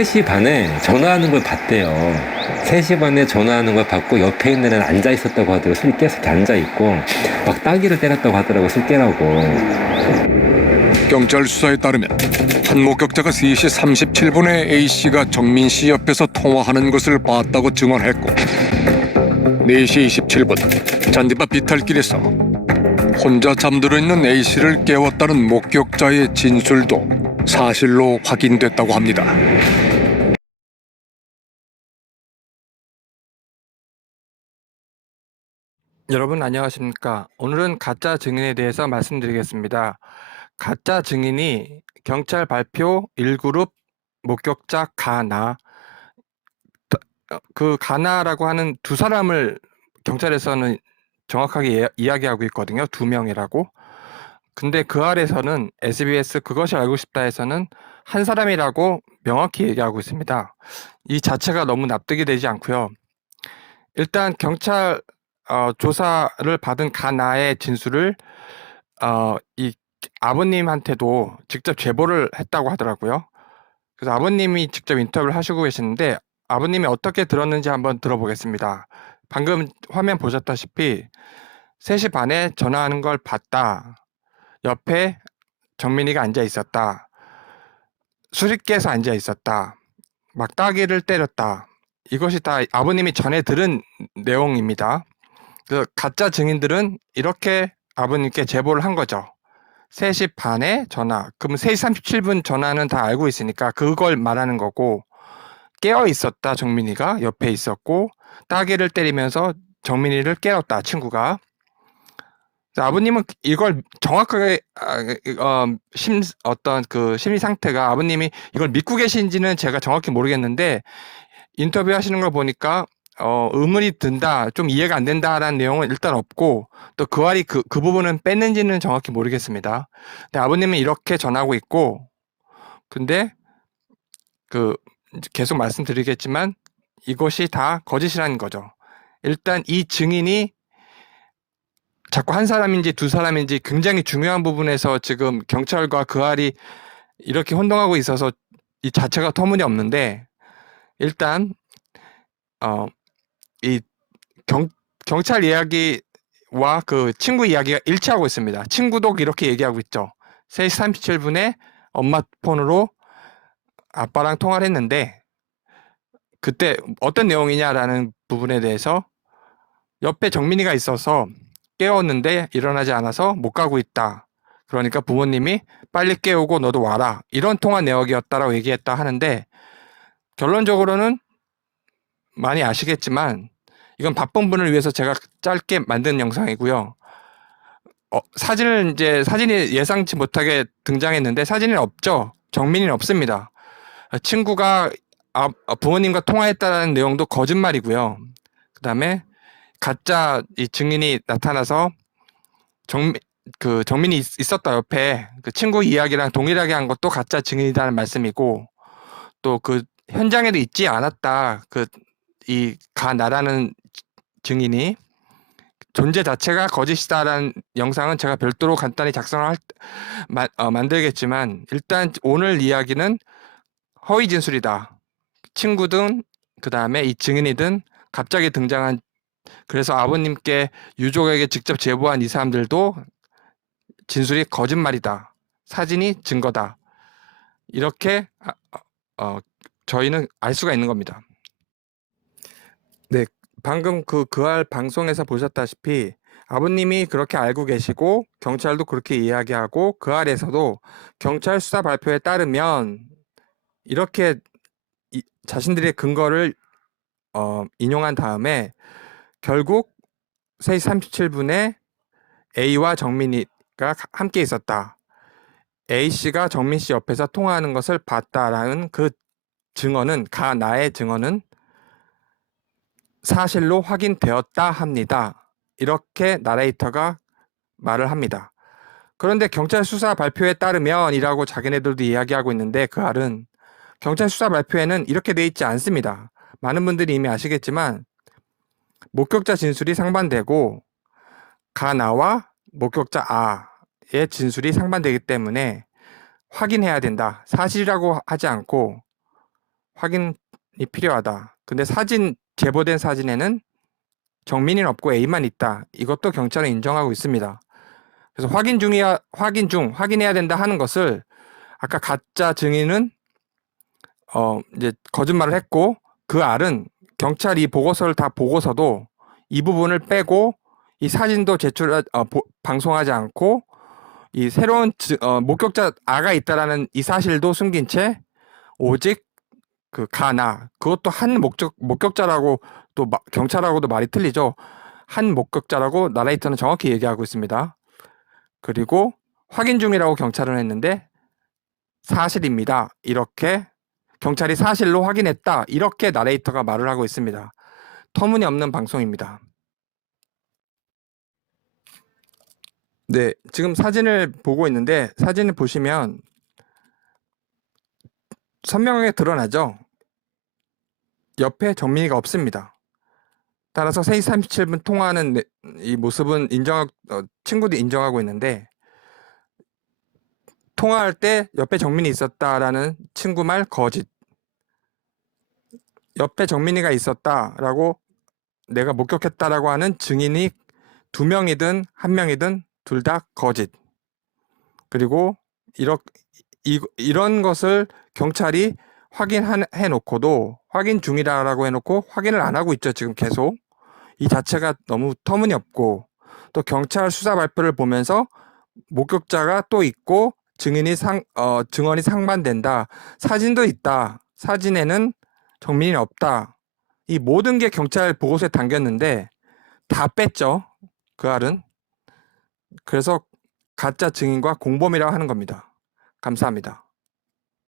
3시 반에 전화하는 걸 봤대요. 3시 반에 전화하는 걸 받고 옆에 있는 애는 앉아 있었다고 하더라고. 술이 깨서 이렇게 앉아 있고 막 따귀를 때렸다고 하더라고. 술 깨라고. 경찰 수사에 따르면 한 목격자가 3시 37분에 A씨가 정민 씨 옆에서 통화하는 것을 봤다고 증언했고 4시 27분 잔디밭 비탈길에서 혼자 잠들어 있는 A씨를 깨웠다는 목격자의 진술도 사실로 확인됐다고 합니다. 여러분 안녕하십니까? 오늘은 가짜 증인에 대해서 말씀드리겠습니다. 가짜 증인이 경찰 발표 1그룹 목격자 가나, 그 가나라고 하는 두 사람을 경찰에서는 정확하게 이야기하고 있거든요. 2명이라고. 근데 그 아래서는 SBS 그것이 알고 싶다에서는 한 사람이라고 명확히 얘기하고 있습니다. 이 자체가 너무 납득이 되지 않고요. 일단 경찰 조사를 받은 가나의 진술을 이 아버님한테도 직접 제보를 했다고 하더라고요. 그래서 아버님이 직접 인터뷰를 하시고 계시는데 아버님이 어떻게 들었는지 한번 들어보겠습니다. 방금 화면 보셨다시피 3시 반에 전화하는 걸 봤다. 옆에 정민이가 앉아 있었다. 술이 깨서 앉아 있었다. 막 따귀를 때렸다. 이것이 다 아버님이 전에 들은 내용입니다. 그 가짜 증인들은 이렇게 아버님께 제보를 한 거죠. 3시 반에 전화. 그럼 3시 37분 전화는 다 알고 있으니까 그걸 말하는 거고, 깨어 있었다. 정민이가 옆에 있었고 따귀를 때리면서 정민이를 깨웠다. 친구가. 아버님은 이걸 정확하게 어떤 그 심리 상태가 아버님이 이걸 믿고 계신지는 제가 정확히 모르겠는데 인터뷰 하시는 걸 보니까 의문이 든다, 좀 이해가 안 된다라는 내용은 일단 없고 또 그 말이 그 부분은 뺐는지는 정확히 모르겠습니다. 근데 아버님은 이렇게 전하고 있고, 근데 그 계속 말씀드리겠지만 이것이 다 거짓이라는 거죠. 일단 이 증인이 자꾸 한 사람인지 두 사람인지 굉장히 중요한 부분에서 지금 경찰과 그 알이 이렇게 혼동하고 있어서 이 자체가 터무니없는데, 일단 이 경찰 이야기와 그 친구 이야기가 일치하고 있습니다. 친구도 이렇게 얘기하고 있죠. 3시 37분에 엄마 폰으로 아빠랑 통화를 했는데 그때 어떤 내용이냐라는 부분에 대해서 옆에 정민이가 있어서 깨웠는데 일어나지 않아서 못 가고 있다. 그러니까 부모님이 빨리 깨우고 너도 와라. 이런 통화 내역이었다라고 얘기했다 하는데, 결론적으로는 많이 아시겠지만 이건 바쁜 분을 위해서 제가 짧게 만든 영상이고요. 사진이 예상치 못하게 등장했는데 사진이 없죠. 정민이는 없습니다. 친구가 부모님과 통화했다는 내용도 거짓말이고요. 그 다음에 가짜 이 증인이 나타나서 정민이 있었다 옆에 그 친구 이야기랑 동일하게 한 것도 가짜 증인이라는 말씀이고, 또 그 현장에도 있지 않았다. 이 가나라는 증인이 존재 자체가 거짓이다라는 영상은 제가 별도로 간단히 작성을 만들겠지만, 일단 오늘 이야기는 허위 진술이다. 친구든 그 다음에 이 증인이든 갑자기 등장한, 그래서 아버님께 유족에게 직접 제보한 이 사람들도 진술이 거짓말이다. 사진이 증거다. 이렇게 저희는 알 수가 있는 겁니다. 네, 방금 그알 방송에서 보셨다시피 아버님이 그렇게 알고 계시고 경찰도 그렇게 이야기하고 그 알에서도 경찰 수사 발표에 따르면 이렇게 자신들의 근거를 인용한 다음에 결국 3시 37분에 A와 정민이가 함께 있었다. A씨가 정민씨 옆에서 통화하는 것을 봤다라는 그 증언은, 나의 증언은 사실로 확인되었다 합니다. 이렇게 나레이터가 말을 합니다. 그런데 경찰 수사 발표에 따르면 이라고 자기네들도 이야기하고 있는데, 그 알은 경찰 수사 발표에는 이렇게 돼 있지 않습니다. 많은 분들이 이미 아시겠지만 목격자 진술이 상반되고 가나와 목격자 아의 진술이 상반되기 때문에 확인해야 된다. 사실이라고 하지 않고 확인이 필요하다. 근데 제보된 사진에는 정민이는 없고 A만 있다. 이것도 경찰은 인정하고 있습니다. 그래서 확인해야 된다 하는 것을 아까 가짜 증인은 이제 거짓말을 했고 그 알은 경찰이 보고서를 다 보고서도 이 부분을 빼고 이 사진도 방송하지 않고 이 새로운 목격자 아가 있다라는 이 사실도 숨긴 채 오직 그 그것도 한 목격자라고 또 경찰하고도 말이 틀리죠. 한 목격자라고 나레이터는 정확히 얘기하고 있습니다. 그리고 확인 중이라고 경찰은 했는데 사실입니다. 이렇게 경찰이 사실로 확인했다. 이렇게 나레이터가 말을 하고 있습니다. 터무니없는 방송입니다. 네, 지금 사진을 보고 있는데 사진을 보시면 선명하게 드러나죠. 옆에 정민이가 없습니다. 따라서 3시 37분 통화하는 이 모습은 친구들이 인정하고 있는데 통화할 때 옆에 정민이 있었다라는 친구 말 거짓. 옆에 정민이가 있었다라고 내가 목격했다라고 하는 증인이 2명이든 1명이든 둘 다 거짓. 그리고 이런 것을 경찰이 확인해 놓고도 확인 중이라고 해놓고 확인을 안 하고 있죠. 지금 계속. 이 자체가 너무 터무니없고 또 경찰 수사 발표를 보면서 목격자가 또 있고 증언이 상반된다. 사진도 있다. 사진에는 정민이 없다. 이 모든 게 경찰 보고서에 담겼는데 다 뺐죠. 그 알은. 그래서 가짜 증인과 공범이라고 하는 겁니다. 감사합니다.